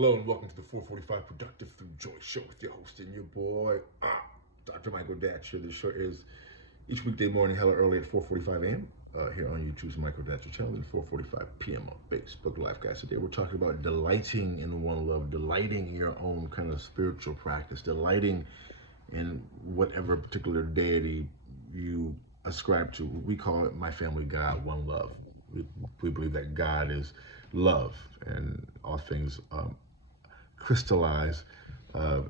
Hello and welcome to the 445 Productive Through Joy Show with your host and your boy, Dr. Michael Datcher. This show is each weekday morning, hella early at 4:45 a.m. Here on YouTube's Michael Datcher channel and 4:45 p.m. on Facebook Live. Guys, today we're talking about delighting in one love, delighting in your own kind of spiritual practice, delighting in whatever particular deity you ascribe to. We call it My Family God, One Love. We believe that God is love, and all things crystallize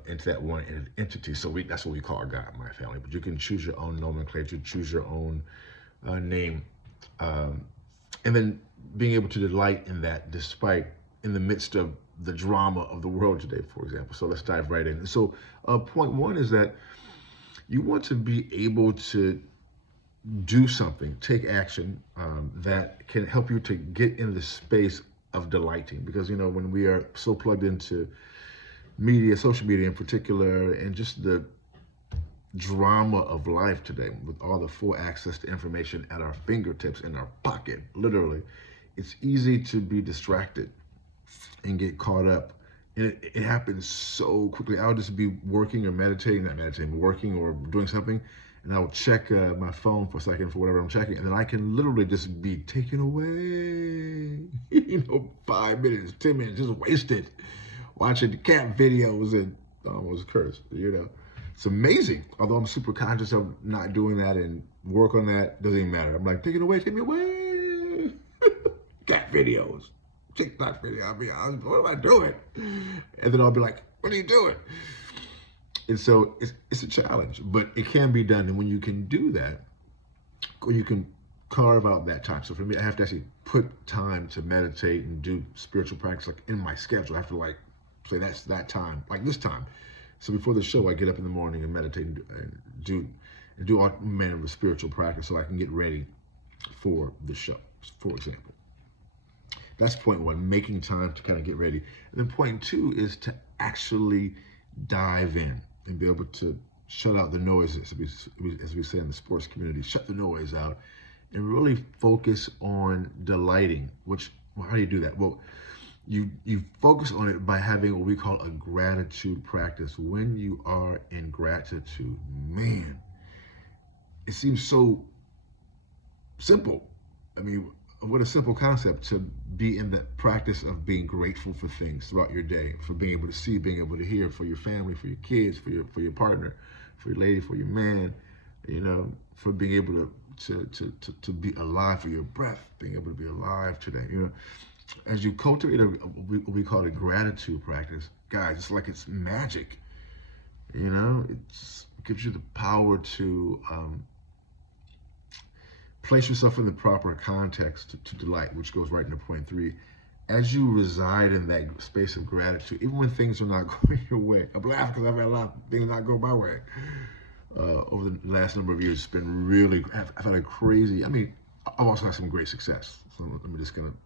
into that one entity. So that's what we call our God, My Family. But you can choose your own nomenclature, choose your own name, and then being able to delight in that despite in the midst of the drama of the world today, for example. So let's dive right in. So point one is that you want to be able to do something, take action that can help you to get in the space of delighting. Because, when we are so plugged into media, social media in particular, and just the drama of life today with all the full access to information at our fingertips, in our pocket, literally, it's easy to be distracted and get caught up. And it happens so quickly. I'll just be working or working or doing something, and I'll check my phone for a second for whatever I'm checking, and then I can literally just be taken away, 5 minutes, 10 minutes, just wasted watching cat videos and almost curse, It's amazing. Although I'm super conscious of not doing that and work on that, doesn't even matter. I'm like, take me away. Cat videos, TikTok video. What am I doing? And then I'll be like, what are you doing? And so it's a challenge, but it can be done. And when you can do that, when you can carve out that time. So for me, I have to actually put time to meditate and do spiritual practice, like in my schedule. I have to say that's that time, like this time. So before the show, I get up in the morning and meditate and do all manner of spiritual practice so I can get ready for the show, for example. That's point one, making time to kind of get ready. And then point two is to actually dive in and be able to shut out the noise, as we say in the sports community, shut the noise out and really focus on delighting. How do you do that? Well, you focus on it by having what we call a gratitude practice. When you are in gratitude, man, it seems so simple. I mean, what a simple concept to be in the practice of being grateful for things throughout your day, for being able to see, being able to hear, for your family, for your kids, for your partner, for your lady, for your man, for being able to be alive, for your breath, being able to be alive today. As you cultivate what we call a gratitude practice, guys, it's like it's magic. It gives you the power to place yourself in the proper context to delight, which goes right into point three. As you reside in that space of gratitude, even when things are not going your way, I'm laughing because I've had a lot of things not go my way. Over the last number of years, it's been really, I've had a crazy, I've also had some great success. So I'm just going to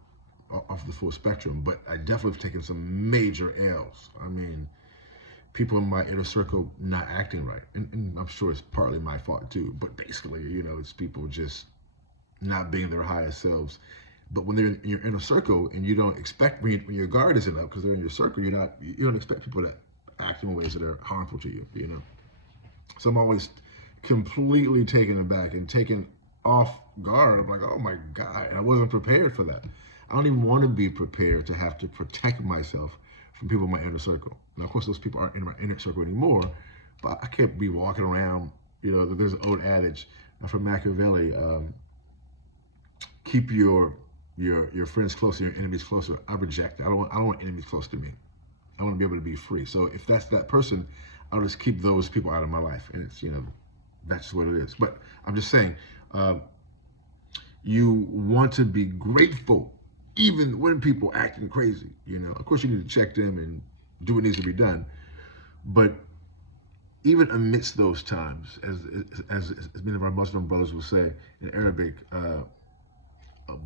offer the full spectrum, but I definitely have taken some major L's. People in my inner circle not acting right. And I'm sure it's partly my fault too, but basically, it's people just not being their highest selves. But when they're in your inner circle and you don't expect, when your guard isn't up because they're in your circle, you don't expect people to act in ways that are harmful to you, So I'm always completely taken aback and taken off guard. I'm like, oh my God, and I wasn't prepared for that. I don't even want to be prepared to have to protect myself from people in my inner circle. Now, of course, those people aren't in my inner circle anymore, but I can't be walking around, there's an old adage from Machiavelli, keep your friends closer, your enemies closer. I reject that. I don't want enemies close to me. I want to be able to be free. So if that's that person, I'll just keep those people out of my life. And it's, that's what it is. But I'm just saying, you want to be grateful even when people acting crazy. Of course you need to check them and do what needs to be done. But even amidst those times, as many of our Muslim brothers will say in Arabic,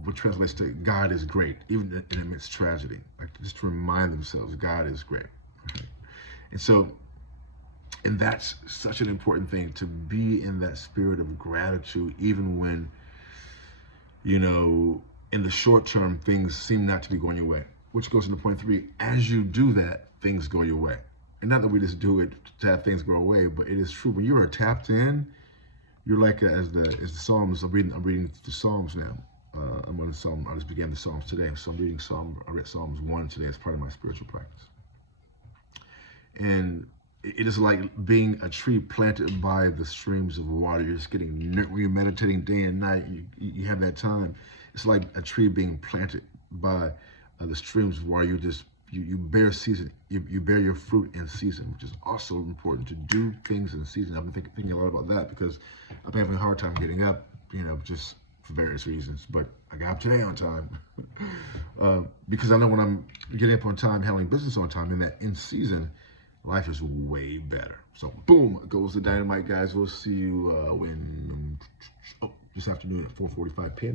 which translates to God is great, even in amidst tragedy. Like, just to remind themselves, God is great. And that's such an important thing, to be in that spirit of gratitude, even when, in the short term, things seem not to be going your way. which goes into point 3. As you do that, things go your way. And not that we just do it to have things go away, but it is true. When you are tapped in, you're like as the Psalms. I'm reading the Psalms now. I'm on Psalm. I just began the Psalms today, so I'm reading I read Psalms 1 today as part of my spiritual practice. And it is like being a tree planted by the streams of water. You're just getting, when you're meditating day and night, you have that time. It's like a tree being planted by the streams of water. You bear season. You bear your fruit in season, which is also important, to do things in season. I've been thinking a lot about that because I've been having a hard time getting up, just for various reasons. But I got up today on time because I know when I'm getting up on time, handling business on time, in season, life is way better. So boom, goes the dynamite, guys. We'll see you this afternoon at 4:45 p.m.